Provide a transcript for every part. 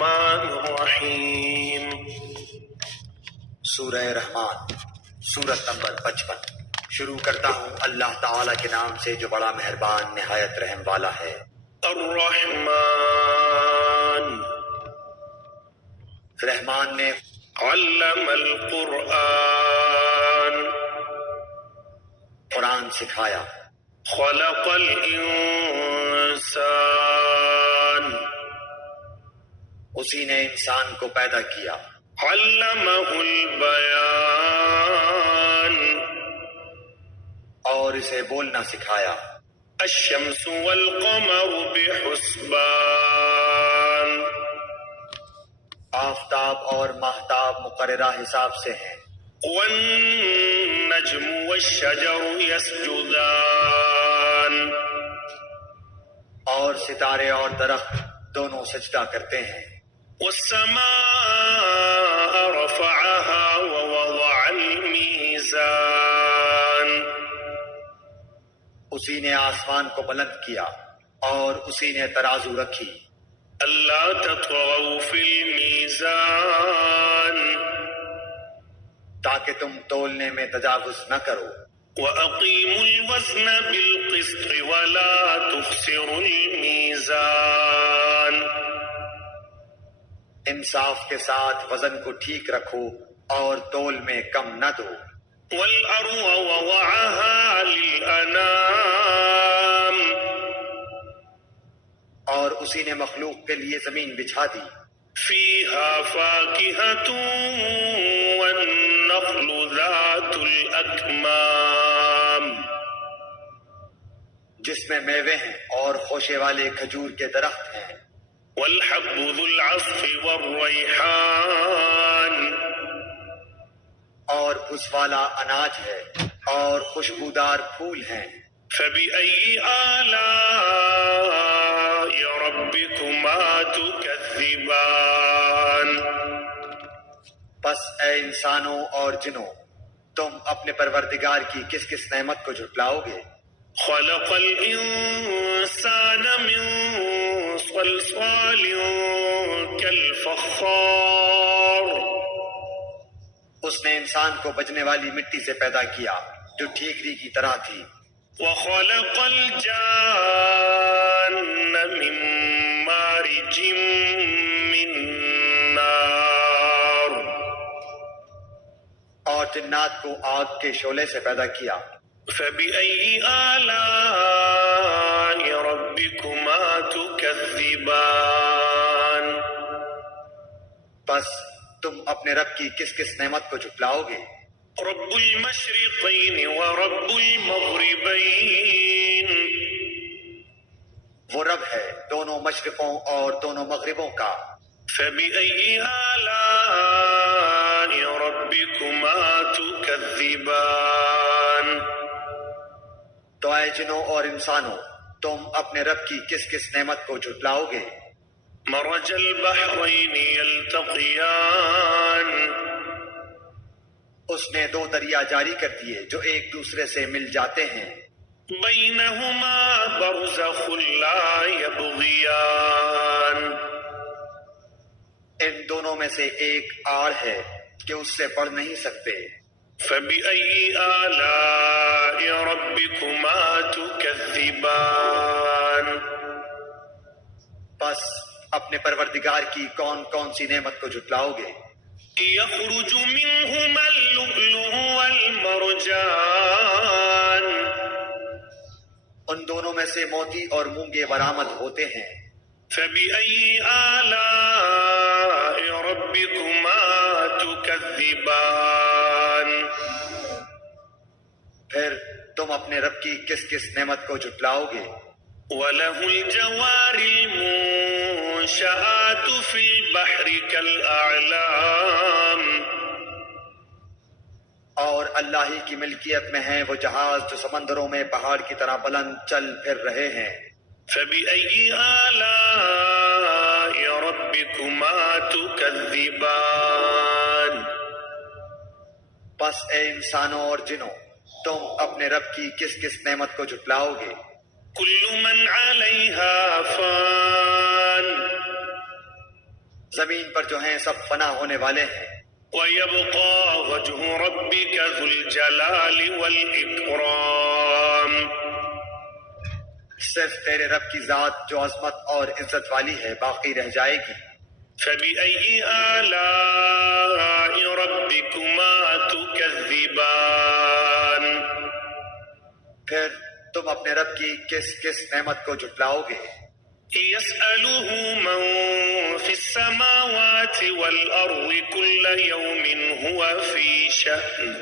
الرحمن الرحیم۔ سورہ رحمان، سورت نمبر 55۔ شروع کرتا ہوں اللہ تعالیٰ کے نام سے جو بڑا مہربان نہایت رحم والا ہے۔ الرحمن رحمان نے علم القرآن قرآن سکھایا، خلق الانسان اسی نے انسان کو پیدا کیا، علمہ البیان اور اسے بولنا سکھایا، الشمس والقمر بحسبان آفتاب اور ماہتاب مقررہ حساب سے ہیں، والنجم والشجر يسجدان اور ستارے اور درخت دونوں سجدہ کرتے ہیں، والسماء رفعها ووضع الميزان اسی نے آسمان کو بلند کیا اور اسی نے ترازو رکھی، ألا تطغوا في الميزان تاکہ تم تولنے میں تجاوز نہ کرو، وأقيموا الوزن بالقسط ولا تخسروا الميزان انصاف کے ساتھ وزن کو ٹھیک رکھو اور تول میں کم نہ دو، والأرض وضعها للأنام اور اسی نے مخلوق کے لیے زمین بچھا دی، فيها فاكهة والنخل ذات الأكمام جس میں میوے ہیں اور خوشے والے کھجور کے درخت ہیں، والحب ذو العصف والريحان اور بھس والا اناج ہے اور خوشبودار پھول ہیں، فبأي آلاء ربكما تكذبان پس اے انسانوں اور جنوں تم اپنے پروردگار کی کس کس نعمت کو جھٹلاؤ گے؟ خلق الإنسان من صلصال كالفخار اس نے انسان کو بجنے والی مٹی سے پیدا کیا جو ٹھیکری کی طرح تھی، وخلق الجان من مارج من نار اور جنات کو آگ کے شعلے سے پیدا کیا، فبأي آلاء ربكما تكذبان بس تم اپنے رب کی کس کس نعمت کو جھٹلاؤ گے؟ رب المشرقين ورب المغربين وہ رب ہے دونوں مشرقوں اور دونوں مغربوں کا، فبأي آلاء ربكما تكذبان تو اے جنوں اور انسانوں تم اپنے رب کی کس کس نعمت کو جھٹلاؤ گے؟ مرج البحرين يلتقيان اس نے دو دریا جاری کر دیے جو ایک دوسرے سے مل جاتے ہیں، بينهما برزخ لا يبغيان ان دونوں میں سے ایک آڑ ہے کہ اس سے بڑھ نہیں سکتے، فبأي آلاء ربكما تكذبان بس اپنے پروردگار کی کون کون سی نعمت کو جھٹلاؤ گے؟ يخرج منهما اللؤلؤ والمرجان ان دونوں میں سے موتی اور مونگے برآمد ہوتے ہیں، فبأي آلاء ربكما تكذبان پھر تم اپنے رب کی کس کس نعمت کو جھٹلاؤ گے؟ وله الجوار المنشآت في البحر كالأعلام اور اللہ ہی کی ملکیت میں ہیں وہ جہاز جو سمندروں میں پہاڑ کی طرح بلند چل پھر رہے ہیں، فبأي آلاء ربكما تكذبان پس اے انسانوں اور جنوں تم اپنے رب کی کس کس نعمت کو جھٹلاؤ گے؟ كل من عليها فان زمین پر جو ہیں سب فنا ہونے والے ہیں، ويبقى وجه ربك ذو الجلال والإكرام. صرف تیرے رب کی ذات جو عظمت اور عزت والی ہے باقی رہ جائے گی۔ فبأي آلاء ربكما تكذبان. پھر تم اپنے رب کی کس کس نعمت کو جھٹلاؤ گے؟ يسأله من في السماوات والأرض كل يوم هو في شأن.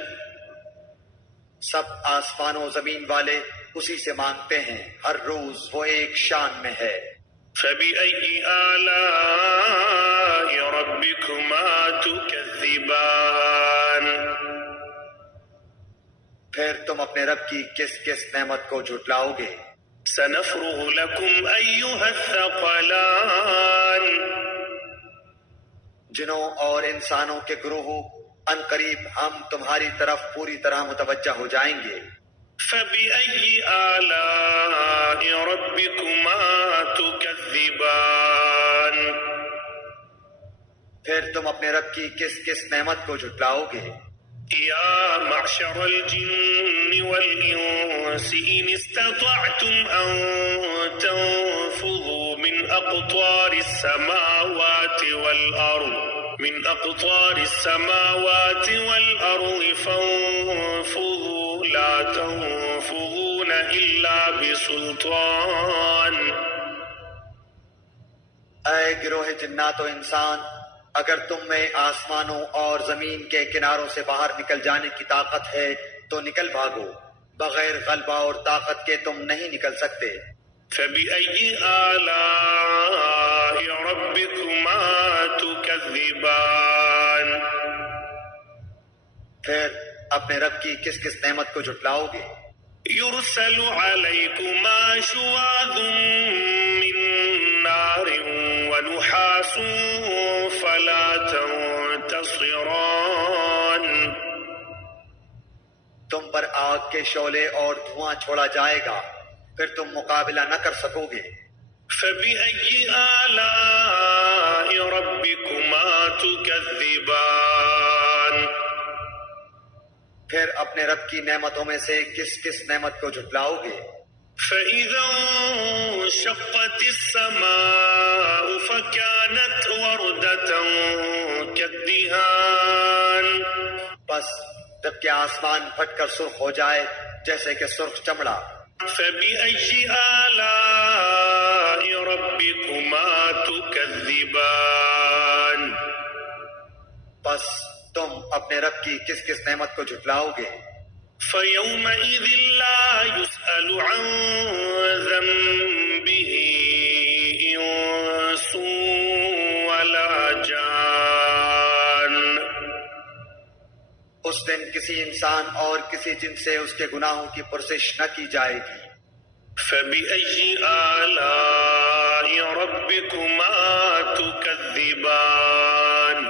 سب آسمان و زمین والے اسی سے مانگتے ہیں، ہر روز وہ ایک شان میں ہے۔ فبأي آلاء ربكما تكذبان. پھر تم اپنے رب کی کس کس نعمت کو جھٹلاؤ گے؟ سنفرغ لكم أيها الثقلان. جنوں اور انسانوں کے گروہ ان قریب ہم تمہاری طرف پوری طرح متوجہ ہو جائیں گے۔ فبأي آلاء ربكما تكذبان. پھر تم اپنے رب کی کس کس نعمت کو جھٹلاؤ گے؟ يا معشر الجن والإنس إن استطعتم أن تنفذوا من أقطار السماوات والأرض فانفذوا لا تنفذون إلا بسلطان. اے گروہ جنات و انسان، اگر تم میں آسمانوں اور زمین کے کناروں سے باہر نکل جانے کی طاقت ہے تو نکل بھاگو، بغیر غلبہ اور طاقت کے تم نہیں نکل سکتے۔ فبأي آلاء ربكما تكذبان. پھر اپنے رب کی کس کس نعمت کو جھٹلاؤ گے؟ يرسل عليكما شواظ من نار ونحاس فلا تنتصران. تم پر آگ کے شعلے اور دھواں چھوڑا جائے گا، پھر تم مقابلہ نہ کر سکو گے۔ فبأي آلاء ربكما تكذبان. پھر اپنے رب کی نعمتوں میں سے کس کس نعمت کو جھٹلاؤ گے؟ فإذا انشقت السماء فكانت وردة كالدهان. بس جب کہ آسمان پھٹ کر سرخ ہو جائے جیسے کہ سرخ چمڑا۔ فبأي آلاء ربكما تكذبان. بس تم اپنے رب کی کس کس نعمت کو جھٹلاؤ گے؟ فيومئذ لا يسأل عن ذنبه إنس ولا جان. اس دن کسی انسان اور کسی جن سے اس کے گناہوں کی پرسش نہ کی جائے گی۔ فبأي آلاء ربكما تكذبان.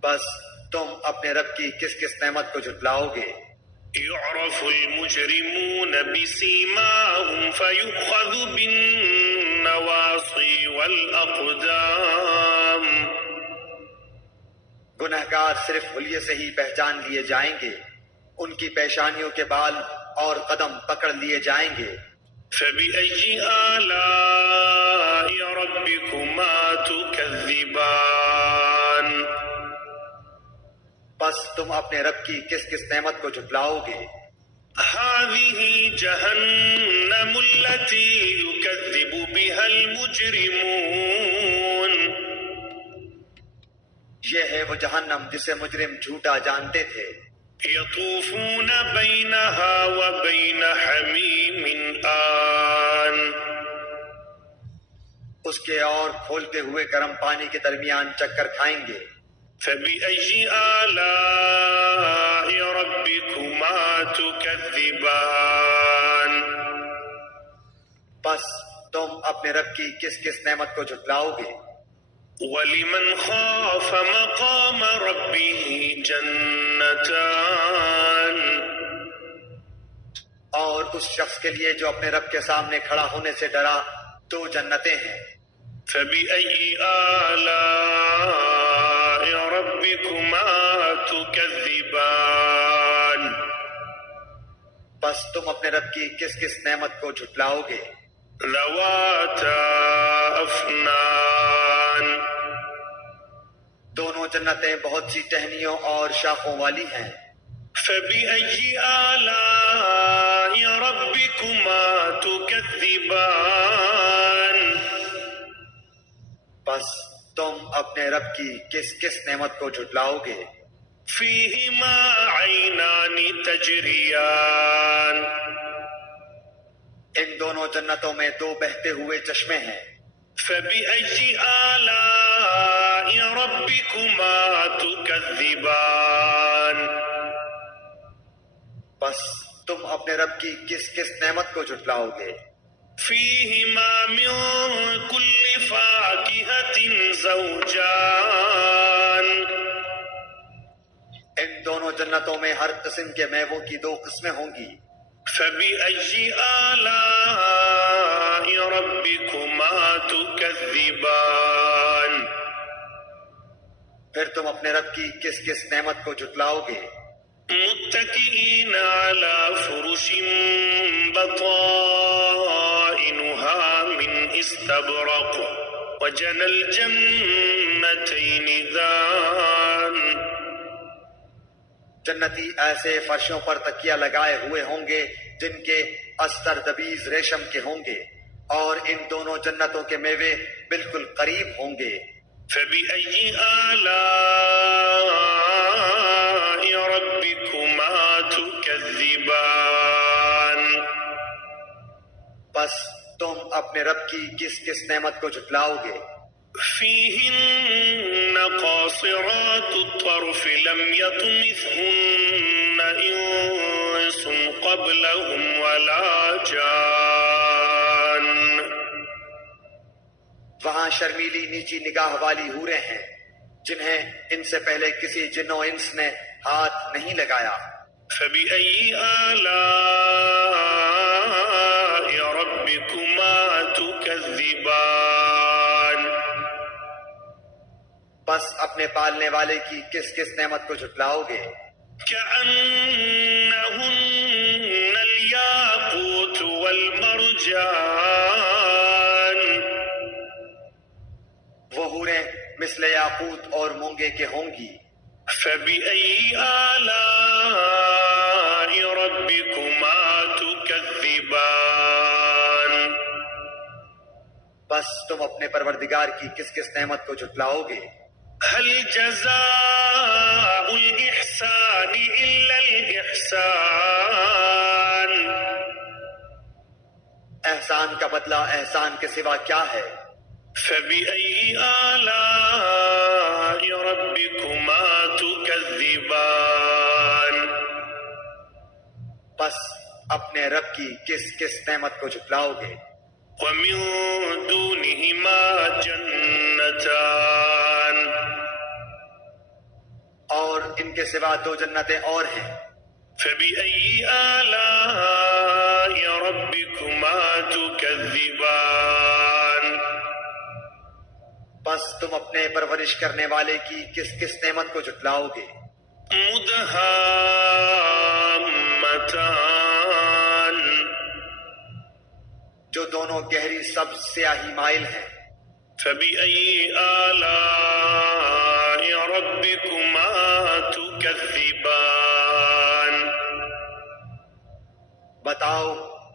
بس تم اپنے رب کی کس کس نعمت کو جھٹلاؤ گے؟ يعرف المجرمون بسيماهم فيؤخذ بالنواصي والأقدام. گنہگار صرف حلیے سے ہی پہچان لیے جائیں گے، ان کی پیشانیوں کے بال اور قدم پکڑ لیے جائیں گے۔ فبأي آلاء ربكما تكذبان. بس تم اپنے رب کی کس کس نعمت کو جھٹلاؤ گے؟ هذه جهنم التي يكذب بها المجرمون. یہ ہے وہ جہنم جسے مجرم جھوٹا جانتے تھے۔ يطوفون بينها وبين حميم آن. اس کے اور کھولتے ہوئے گرم پانی کے درمیان چکر کھائیں گے۔ فبأي آلاء ربكما تكذبان. بس تم اپنے رب کی کس کس نعمت کو جھٹلاؤ گے؟ ولمن خاف مقام ربه جنتان. اور اس شخص کے لیے جو اپنے رب کے سامنے کھڑا ہونے سے ڈرا، دو جنتیں ہیں۔ فبأي آلاء ربكما تكذبان بس تم اپنے رب کی کس کس نعمت کو جھٹلاؤ گے؟ ذواتا أفنان دونوں جنتیں بہت سی ٹہنیوں اور شاخوں والی ہیں۔ فبأي آلاء ربكما تكذبان بس تم اپنے رب کی کس کس نعمت کو جھٹلاؤ گے؟ فيهما عينان تجريان ان دونوں جنتوں میں دو بہتے ہوئے چشمے ہیں۔ فبأي آلاء ربكما تكذبان بس تم اپنے رب کی کس کس نعمت کو جھٹلاؤ گے؟ فيهما من كل فاكهة زوجان ان دونوں جنتوں میں ہر قسم کے میووں کی دو قسمیں ہوں گی۔ فبأي آلاء ربكما تكذبان پھر تم اپنے رب کی کس کس نعمت کو جھٹلاؤ گے؟ متكئين على فرش بطائنها من استبرق وجنى الجنتين دان جنتی ایسے فرشوں پر تکیہ لگائے ہوئے ہوں گے جن کے استر دبیز ریشم کے ہوں گے، اور ان دونوں جنتوں کے میوے بالکل قریب ہوں گے۔ فبأي آلاء ربكما تكذبان بس تم اپنے رب کی کس کس نعمت کو جھٹلاؤ گے؟ فيهن قاصرات الطرف لم يطمثهن إنس قبلهم ولا جان وہاں شرمیلی نیچی نگاہ والی حوریں ہیں جنہیں ان سے پہلے کسی جن و انس نے ہاتھ نہیں لگایا۔ فبأي آلاء ربكما تكذبان بس اپنے پالنے والے کی کس کس نعمت کو جھٹلاؤ گے؟ كأنهن الياقوت والمرجان وہ حوریں مثل یاقوت اور مونگے کے ہوں گی۔ فبأي آلاء ربكما تكذبان بس تم اپنے پروردگار کی کس کس نعمت کو جھٹلاؤ گے؟ هل جزاء الإحسان إلا الإحسان احسان کا بدلہ احسان کے سوا کیا ہے؟ فبأي آلاء ربكما تكذبان بس اپنے رب کی کس کس نعمت کو جھٹلاؤ گے؟ ومن دونهما جنتان اور ان کے سوا دو جنتیں اور ہیں۔ فبأي آلاء ربكما تكذبان بس تم اپنے پرورش کرنے والے کی کس کس نعمت کو جھٹلاؤ گے؟ مدهامتان جو دونوں گہری سبز سیاہی مائل ہیں۔ فبأي آلاء ربكما تكذبان بتاؤ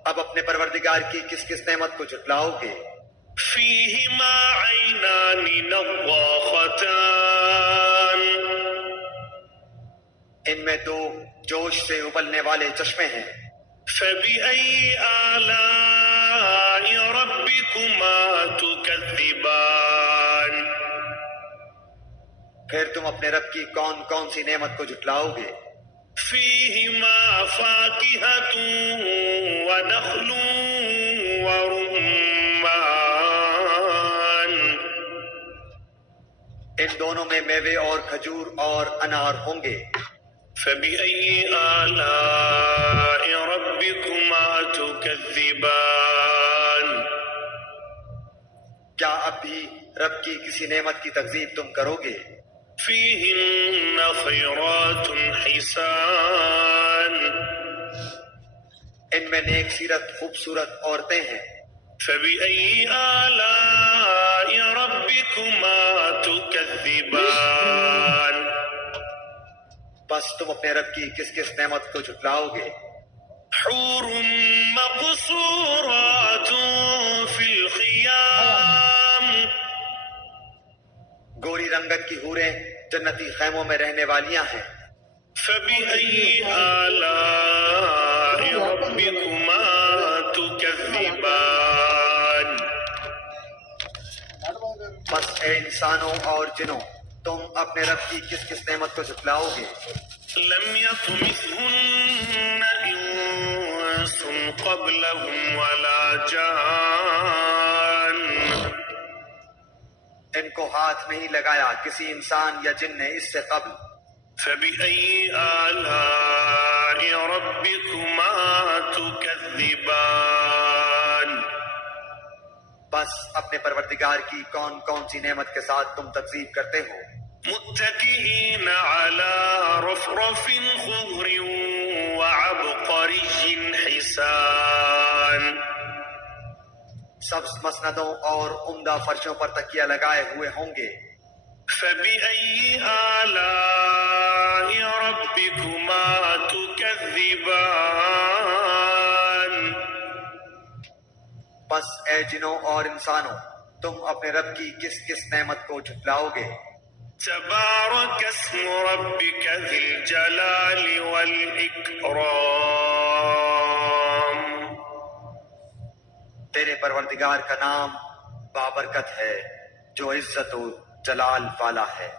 اب اپنے پروردگار کی کس کس نعمت کو جھٹلاؤ گے؟ فيهما عينان نضاختان ان میں دو جوش سے ابلنے والے چشمے ہیں۔ فبأي آلاء ربكما تكذبان پھر تم اپنے رب کی کون کون سی نعمت کو جھٹلاؤ گے؟ فيهما فاكهة ونخل ورمان ان دونوں میں میوے اور کھجور اور انار ہوں گے۔ فبأي آلاء ربكما تكذبان کیا اب بھی رب کی کسی نعمت کی تکذیب تم کرو گے؟ فيهن خيرات حسان ان میں نیک سیرت خوبصورت عورتیں ہیں. فبأي آلاء ربكما تكذبان بس تم اپنے رب کی کس کس نعمت کو جھٹلاؤ گے؟ حور مقصورات في الخيام گوری رنگت کی حوریں جنتی خیموں میں رہنے والیاں ہیں. فبأي آلاء ربكما تكذبان بس اے انسانوں اور جنوں تم اپنے رب کی کس کس نعمت کو جھٹلاؤ گے؟ لم يطمثهن إنس قبلهم ولا جان ان کو ہاتھ نہیں لگایا کسی انسان یا جن نے اس سے قبل. فبأي آلاء ربكما تكذبان بس اپنے پروردگار کی کون کون سی نعمت کے ساتھ تم تکذیب کرتے ہو؟ متكئين على رفرف خضر وعبقري حسان سبز مسندوں اور عمدہ فرشوں پر تکیہ لگائے ہوئے ہوں گے. فبأي آلاء ربكما تكذبان بس اے جنوں اور انسانوں تم اپنے رب کی کس کس نعمت کو جھٹلاؤ گے؟ تبارك اسم ربك ذي الجلال والإكرام تیرے پروردگار کا نام بابرکت ہے جو عزت و جلال والا ہے.